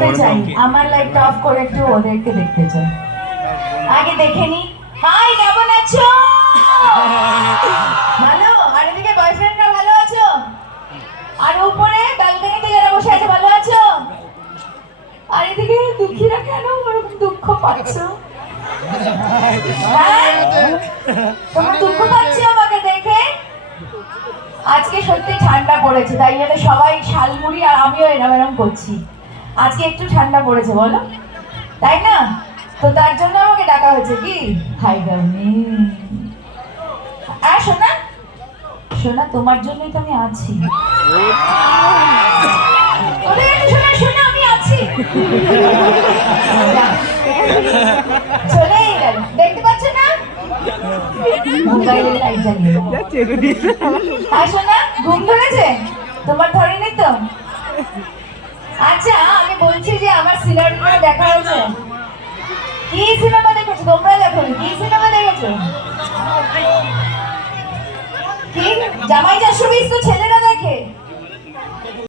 দেখতে চাই, আমার লাইটটা অফ করে একটু ওদেরকে দেখতে চাই। আগে দেখে নি। হাই, কেমন আছো? ভালো? আর এদিকে বয়ফ্রেন্ডরা ভালো আছো? আর উপরে ব্যালকনিতে যারা বসে আছে ভালো আছো? আর এদিকে দুঃখীরা কেন ওরকম দুঃখ পাচ্ছ? তোমরা দুঃখ পাচ্ছ আমাকে দেখে? আজকে সত্যি ঠান্ডা পড়েছে, তাই জন্য সবাই শালমুড়ি আর আমিও এরম করছি। আজকে একটু ঠান্ডা পড়েছে বলো, তাই না? তো তার জন্য আমাকে ডাকা হয়েছে কি? হাই গার্মি। আর শোনা শোনা, তোমার জন্যই তো আমি আছি। শোনা শোনা, আমি আছি। চলেই গেল, দেখতে পাচ্ছ না? মোবাইলের লাইট জ্বালিয়ে। আর শোনা, ঘুম ধরেছে? তোমার ধরেনি তো? আচ্ছা, আমি বলছি যে আমার সিনেমা দেখা হয়েছে। কি সিনেমা দেখেছো? তোমরা দেখো, কি সিনেমা দেখেছো? কি জামাই 420? তো ছেলেরা